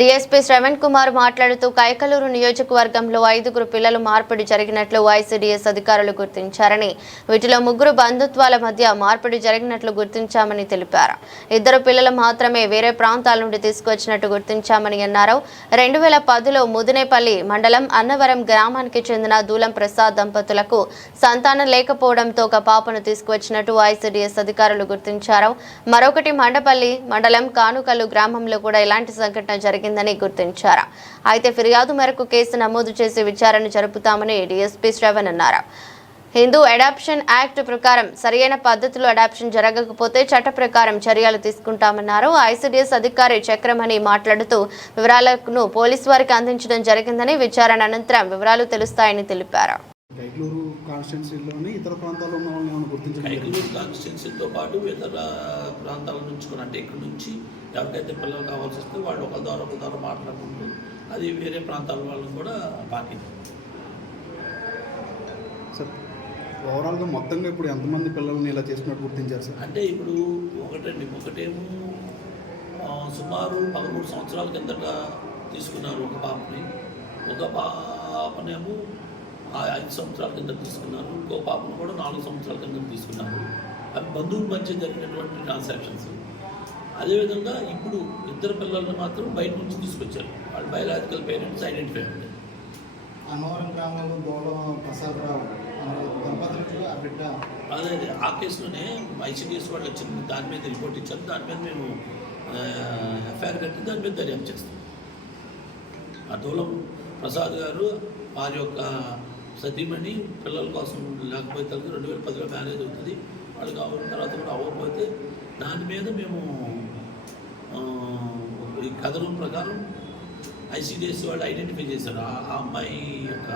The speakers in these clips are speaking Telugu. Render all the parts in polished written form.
డీఎస్పీ శ్రవణ్ కుమార్ మాట్లాడుతూ కైకలూరు నియోజకవర్గంలో 5 పిల్లలు మార్పిడి జరిగినట్లు ఐసీడీఎస్ అధికారులు గుర్తించారని, వీటిలో 3 బంధుత్వాల మధ్య మార్పిడి జరిగినట్లు గుర్తించామని తెలిపారు. 2 పిల్లలు మాత్రమే వేరే ప్రాంతాల నుండి తీసుకొచ్చినట్టు గుర్తించామని అన్నారు. 2010లో ముదినేపల్లి మండలం అన్నవరం గ్రామానికి చెందిన దూలం ప్రసాద్ దంపతులకు సంతానం లేకపోవడంతో ఒక పాపను తీసుకువచ్చినట్టు ఐసీడీఎస్ అధికారులు గుర్తించారు. మరొకటి మండపల్లి మండలం కానుకలు గ్రామంలో కూడా ఇలాంటి సంఘటన జరిగిందని గుర్తించారు. అయితే ఫిర్యాదు మేరకు కేసు నమోదు చేసి విచారణ జరుపుతామని డీఎస్పీ శ్రవణ్ అన్నారు. హిందూ అడాప్షన్ యాక్ట్ ప్రకారం సరైన పద్ధతిలో అడాప్షన్ జరగకపోతే చట్ట ప్రకారం చర్యలు తీసుకుంటామన్నారు. ఐసీడీఎస్ అధికారి చక్రమణి మాట్లాడుతూ వివరాలను పోలీసు వారికి అందించడం జరిగిందని, విచారణ అనంతరం వివరాలు తెలుస్తాయని తెలిపారు. కైకలూరు కాన్స్టిట్యున్సీలోని ఇతర ప్రాంతాల్లో ఉన్న వాళ్ళని ఏమైనా గుర్తించడం? కైకలూరు కాన్స్టిట్యున్సీతో పాటు ఇతర ప్రాంతాల నుంచి కూడా, అంటే ఇక్కడ నుంచి ఎవరికైతే పిల్లలు కావాల్సి వస్తే వాళ్ళు ఒకరి ద్వారా మాట్లాడుకుంటూ అది వేరే ప్రాంతాల వాళ్ళని కూడా పాకింది. సార్, ఓవరాల్గా మొత్తంగా ఇప్పుడు ఎంతమంది పిల్లల్ని ఇలా చేసినట్టు గుర్తించారు సార్? అంటే ఇప్పుడు ఒకటేమో సుమారు 13 సంవత్సరాల కిందట తీసుకున్నారు ఒక పాపని, ఒక పాపనేమో 5 సంవత్సరాల కింద తీసుకున్నారు, ఇంకో పాపను కూడా 4 సంవత్సరాల కింద తీసుకున్నారు. అవి బంధువుల మధ్య జరిగినటువంటి ట్రాన్సాక్షన్స్. అదేవిధంగా ఇప్పుడు 2 పిల్లల్ని మాత్రం బయట నుంచి తీసుకొచ్చారు. వాళ్ళు బయలాజికల్ పేరెంట్స్ ఐడెంటిఫై అయ్యారు. అన్నవరం గ్రామంలో దూలం ప్రసాదరావు దంపతులకు ఆ బిడ్డ అదే ఆ కేసులోనే ఐసీడీఎస్ వాళ్ళు వచ్చింది, దాని మీద రిపోర్ట్ ఇచ్చారు. దాని మీద మేము ఎఫ్ఐఆర్ కట్టి దాని మీద దర్యాప్తు చేస్తాం. ఆ దూలం ప్రసాద్ గారు వారి యొక్క సతీమణి పిల్లల కోసం లేకపోతే 2010లో మ్యారేజ్ అవుతుంది, వాళ్ళు కావాలని తర్వాత కూడా అవ్వకపోతే దాని మీద మేము ఈ కథనం ప్రకారం ఐసీడీఎస్ వాళ్ళు ఐడెంటిఫై చేశారు ఆ అమ్మాయి యొక్క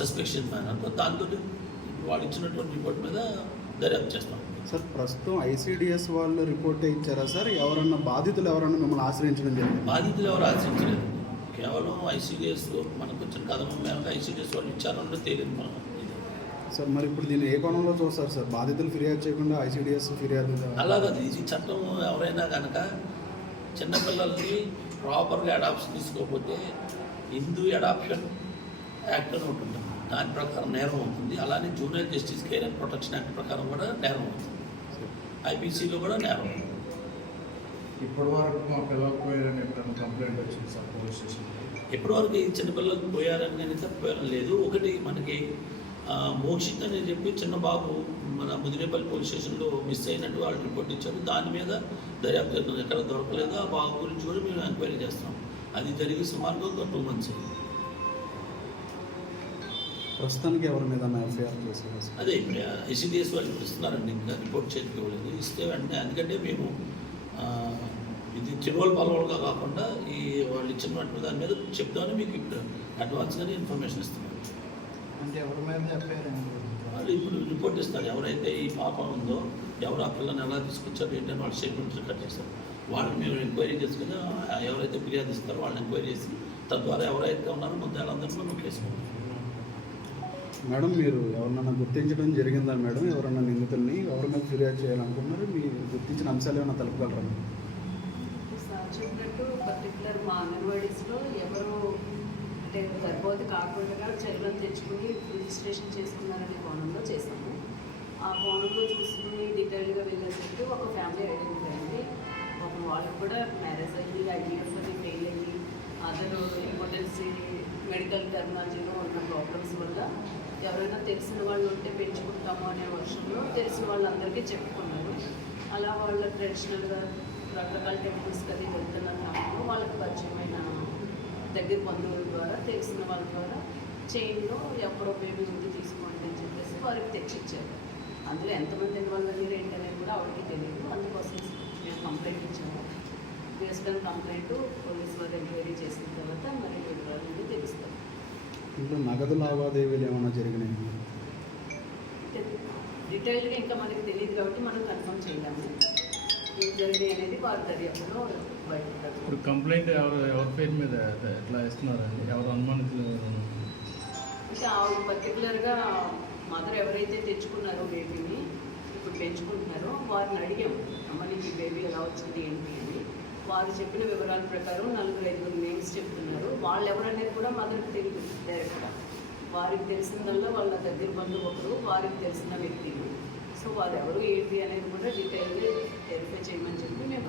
సస్పెక్షన్ మేనర్. దాంతో వాళ్ళు ఇచ్చినటువంటి రిపోర్ట్ మీద దర్యాప్తు చేస్తాం. సార్, ప్రస్తుతం ఐసీడీఎస్ వాళ్ళు రిపోర్ట్ ఇచ్చారా సార్? ఎవరన్నా బాధితులు ఎవరన్నా మిమ్మల్ని ఆశ్రయించడం జరిగింది? బాధితులు ఎవరు ఆశించలేదు, కేవలం ఐసీడీఎస్ మనకు వచ్చిన కథనం మేరకు ఐసీడీఎస్ వాళ్ళు ఇచ్చారన్నది తేలింది మనం. సార్, మరి ఇప్పుడు దీన్ని ఏ కోణంలో చూస్తారు సార్? బాధితులు ఫిర్యాదు చేయకుండా ఐసీడీఎస్ ఫిర్యాదు? అలాగది ఇది చట్టం. ఎవరైనా కనుక చిన్నపిల్లల్ని ప్రాపర్గా అడాప్షన్ తీసుకోకపోతే హిందూ అడాప్షన్ యాక్ట్ అని ఒకటి ఉంటుంది, దాని ప్రకారం నేరం అవుతుంది. అలానే junior justice care and protection act ప్రకారం కూడా నేరం అవుతుంది. ఐపీసీలో కూడా నేరం అవుతుంది. ఇప్పటి వరకు మా పిల్లలు పోయారని ఎప్పుడైనా కంప్లైంట్ వచ్చింది సార్ పోలీస్ స్టేషన్? ఇప్పటివరకు ఈ చిన్నపిల్లలు పోయారని అయితే పోయారని లేదు. ఒకటి మనకి మోక్షిత్ అని చెప్పి చిన్న బాబు మన ముదినేపల్లి పోలీస్ స్టేషన్లో మిస్ అయినట్టు వాళ్ళు రిపోర్ట్ ఇచ్చారు. దాని మీద దర్యాప్తు చేస్తాం. ఎక్కడ దొరకలేదు ఆ బాబు గురించి కూడా మేము ఎంక్వైరీ చేస్తాం. అది జరిగి సుమారుగా ఒక 2 months అయింది. ప్రస్తుతానికి ఎవరి మీద ఎఫ్ఐఆర్ చేశారు? అదే ఇప్పుడు ఐసీడీఎస్ వాళ్ళు ఇస్తున్నారండి, ఇంకా రిపోర్ట్ చేతికి ఇవ్వలేదు. ఇస్తే వెంటనే, ఎందుకంటే మేము ఇది చిరువలు పలవలుగా కాకుండా ఈ వాళ్ళు ఇచ్చినటువంటి దాని మీద చెప్తామని మీకు ఇప్పుడు అడ్వాన్స్గానే ఇన్ఫర్మేషన్ ఇస్తున్నాం. అంటే ఎవరి మీద ఎఫ్ఐఆర్ వాళ్ళు ఇప్పుడు రిపోర్ట్ ఇస్తారు. ఎవరైతే ఈ పాప ఉందో, ఎవరు ఆ పిల్లని ఎలా తీసుకొచ్చారు ఏంటంటే వాళ్ళు స్టేట్మెంట్స్ రికార్డ్ చేస్తారు. వాళ్ళని మేము ఎంక్వైరీ చేసుకుని ఎవరైతే ఫిర్యాదు ఇస్తారో వాళ్ళని ఎంక్వైరీ చేసి తద్వారా ఎవరైతే ఉన్నారో ముద్దాలందరినీ మేము కేసుకుంటాం. మేడం, మీరు ఎవరినైనా గుర్తించడం జరిగిందా మేడం? ఎవరన్నా నిందితుల్ని ఎవరి మీద ఫిర్యాదు చేయాలనుకున్నారు? మీరు గుర్తించిన అంశాలు ఏమైనా తెలుపగలరా? సార్ చెప్పినట్టు పర్టికులర్ మా అంగన్వాడీస్లో ఎవరు అంటే గర్భవతి కాకుండా చర్యలను తెచ్చుకుని రిజిస్ట్రేషన్ చేసుకున్నారనే కోణంలో చేశాము. ఆ కోణంలో చూసుకుని డీటెయిల్గా వెళ్ళేసరికి ఒక ఫ్యామిలీ ఐడెంటిఫై అయింది. ఒక వాళ్ళకి కూడా మ్యారేజ్ అయ్యి ఐవీఎఫ్ అని ఫెయిల్ అయ్యి అదర్ ఇంపార్టెన్సీ మెడికల్ టెర్మినాలజీలో ఉన్న ప్రాబ్లమ్స్ వల్ల ఎవరైనా తెలిసిన వాళ్ళు ఉంటే పెంచుకుంటాము అనే వర్షంలో తెలిసిన వాళ్ళందరికీ చెప్పుకున్నారు. అలా వాళ్ళ ట్రెడిషనల్గా రకరకాల టెంపుల్స్కి అది వెళ్తున్న క్రమంలో వాళ్ళకి పరిచయమైన దగ్గర బంధువుల ద్వారా తెలిసిన వాళ్ళ ద్వారా చైన్లో ఎక్కడో బేబీ ఉంది తీసుకోండి అని చెప్పేసి వారికి తెచ్చిచ్చారు. అందులో ఎంతమంది ఇన్వాల్వ్ అయ్యారు ఏంటనేది కూడా ఆవిడకి తెలియదు. అందుకోసం మేము కంప్లైంట్ ఇచ్చాము. వేసుకొని కంప్లైంట్ పోలీస్ వారు ఎంక్వైరీ చేసిన తర్వాత మరి వివరాలు తెలుస్తాం. ఇంట్లో నగదు లావాదేవీలు ఏమైనా జరిగినాయి? డీటెయిల్గా ఇంకా మనకి తెలియదు కాబట్టి మనం కన్ఫర్మ్ చేయలేము. ఏం జరిగింది అనేది వారి దర్యాప్తులో బయటపడతారు. ఇప్పుడు కంప్లైంట్ ఎవరి పేరు మీద ఎట్లా ఇస్తున్నారండి? ఎవరు అనుమానితులు? అంటే ఆవిడ పర్టికులర్గా మదర్ ఎవరైతే తెచ్చుకున్నారో బేబీని ఇప్పుడు పెంచుకుంటున్నారో వారిని అడిగాము, అమ్మ నీకు బేబీ ఎలా వచ్చింది ఏంటి అని. వారు చెప్పిన వివరాల ప్రకారం 4-5 నేమ్స్ చెప్తున్నారు. వాళ్ళు ఎవరనేది కూడా మదర్కి తెలియదు డైరెక్ట్గా. వారికి తెలిసిందల్లా వాళ్ళ దగ్గర బంధువు ఒకరు, వారికి తెలిసిన వ్యక్తులు. సో వారు ఎవరు ఏంటి అనేది కూడా డీటెయిల్గా వెరిఫై చేయమని చెప్పి మేము